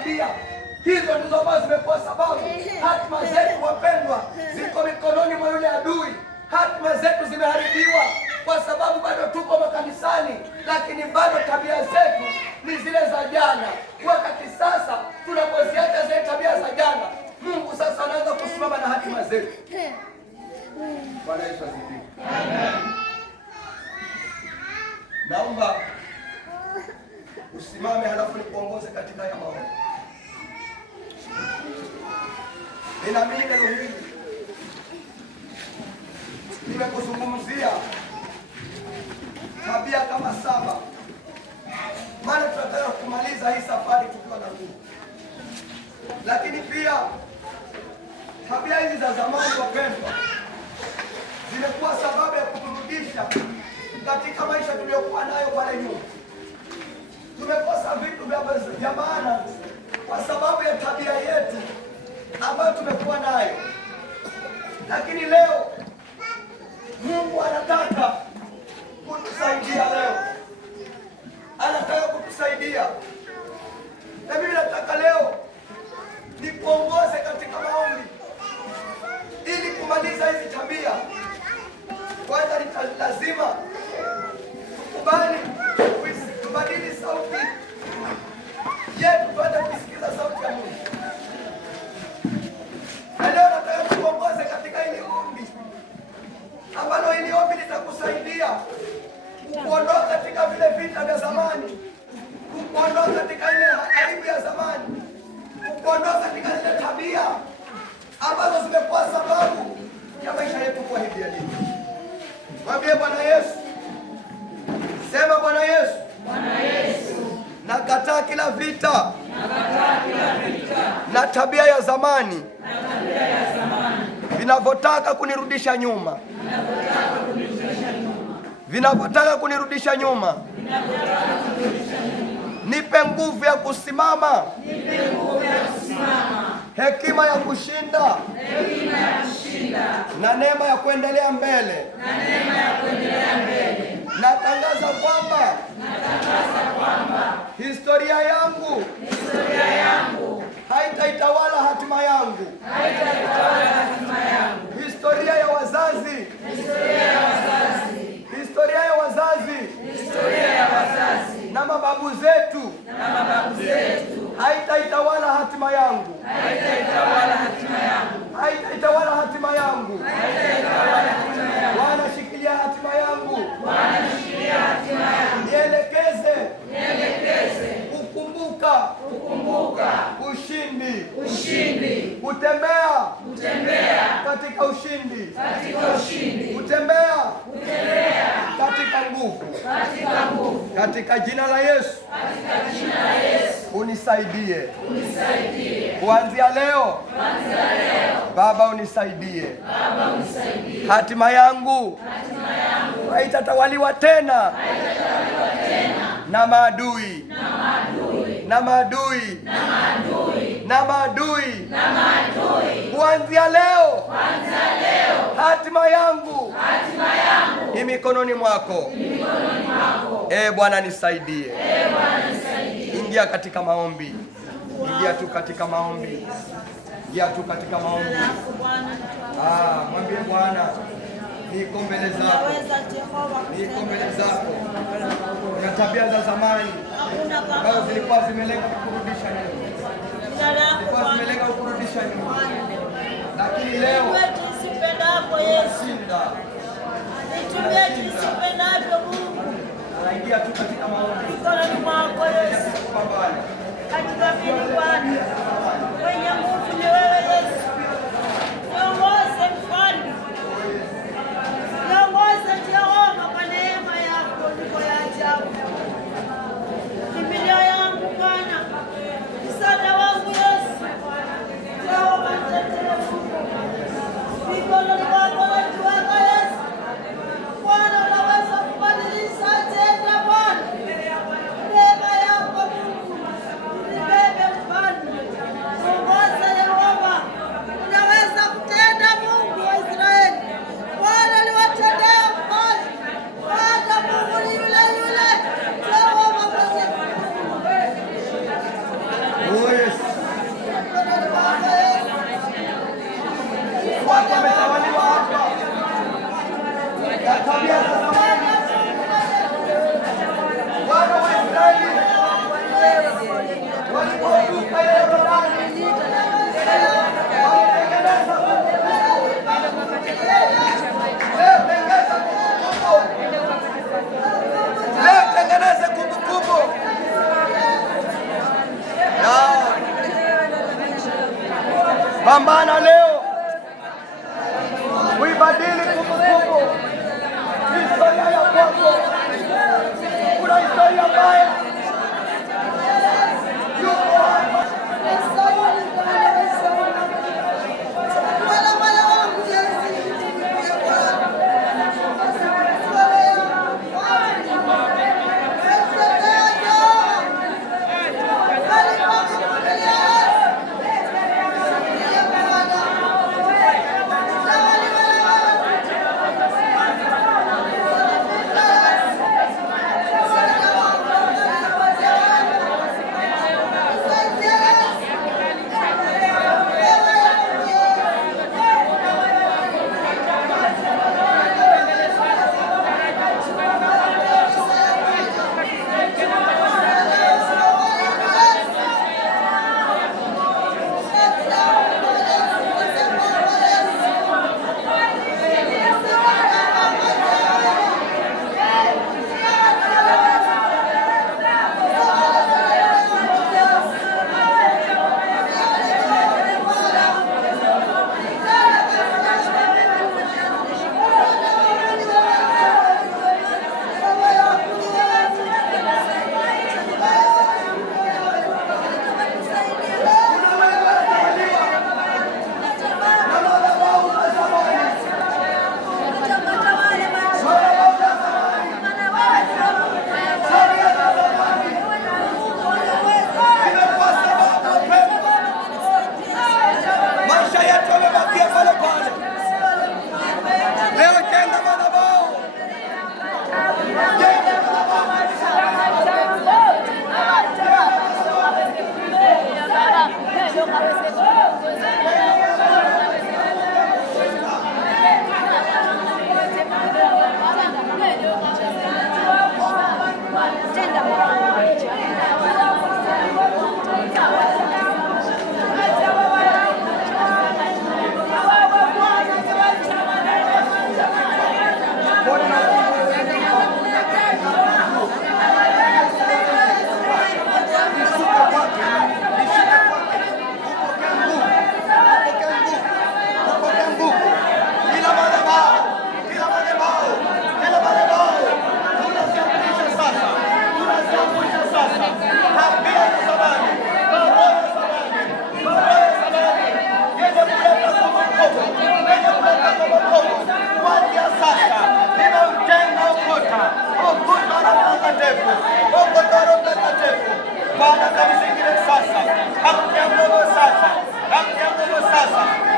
tabia. Hizo ndizo ambazo zimekuwa sababu hatima zetu, wapendwa, ziko mikononi mwa yule adui. Hatima zetu zimeharibiwa kwa sababu bado tuko makanisani, lakini bado tabia zetu ni zile za jana. Wakati sasa tunapoziacha zile tabia za jana, Mungu sasa anaanza kusimama na hatima zetu. Bwana Yesu asifiwe. Amen. Naomba usimame, halafu nikuongoze katika haya maombi. Ninaamini neno hili nimekuzungumzia tabia kama 7, maana tunataka kumaliza hii safari tukiwa na nguvu. Lakini pia tabia hizi za zamani, wapendwa, zimekuwa sababu ya kuturudisha katika maisha tuliyokuwa nayo pale nyuma. Tumekosa vitu vya maana kwa sababu ya tabia yetu ambayo tumekuwa nayo. Lakini leo Mungu anataka kutusaidia leo. Anataka kutusaidia. Na mimi nataka leo nikuongoze katika maombi ili kumaliza hizi tabia. Kwanza lazima tukubali tubadili sauti yetu, tuanze kusikiza sauti ya Mungu. Na leo nataka kuongoze katika hili ombi ambalo hili ombi litakusaidia kuondoka katika vile vita vya zamani, kuondoka katika ile aibu ya zamani, kuondoka katika zile tabia ambazo zimekuwa sababu ya maisha yetu kuwa hivi yalivyo. Mwambie Bwana Yesu. Sema Bwana Yesu. Bwana Yesu. Nakataa kila vita. Nakataa kila vita. Na tabia ya zamani. Na tabia ya zamani. Vinavyotaka kunirudisha nyuma. Vinavyotaka kunirudisha nyuma. Vinavyotaka kunirudisha nyuma. Vinavyotaka kunirudisha nyuma. Nipe nguvu ya kusimama. Nipe nguvu ya kusimama. Hekima ya kushinda. Hekima ya kushinda. Na neema ya kuendelea mbele. Na neema ya kuendelea mbele. Natangaza kwamba historia yangu haitaitawala hatima yangu. Historia ya wazazi na mababu zetu haitaitawala hatima yangu. Bwana, shikilia hatima yangu. Nielekeze kukumbuka ushindi, kutembea katika ushindi, kutembea katika nguvu, katika jina la Yesu. Unisaidie kuanzia leo. Baba, unisaidie. Hatima yangu haitatawaliwa tena na maadui. Kuanzia leo hatima yangu ni mikononi mwako. Bwana nisaidie. Ingia katika maombi. Ingia tu katika maombi. Mwambie Bwana, niko mbele zako. Na tabia za zamani ambazo zilikuwa zimelenga kukurudisha nyuma, lakini leo naingia tu katika maombi. Wenye nguvu ni wewe Yesu. Niongoze mfalme. Niongoze Jehova kwa neema yako niko ya ajabu. Kimbilio yangu Bwana. Msaada wangu Yesu. Jehova mtetee Mungu. Mikononi mwako najiweka Yesu. Bwana unaweza kubadilisha tena Bwana. Neema watu wametawaliwa hapa na tabia za zamani. Wana wa Israeli walipovuka Yordani walitengeneza tengeneze kumbukumbu. Pambana leo uibadili kumbukumbu. Historia ya kwako, kuna historia mbaya. Yuko hapa Bwana kanizingire sasa, haki ya Mungu sasa, haki ya Mungu sasa.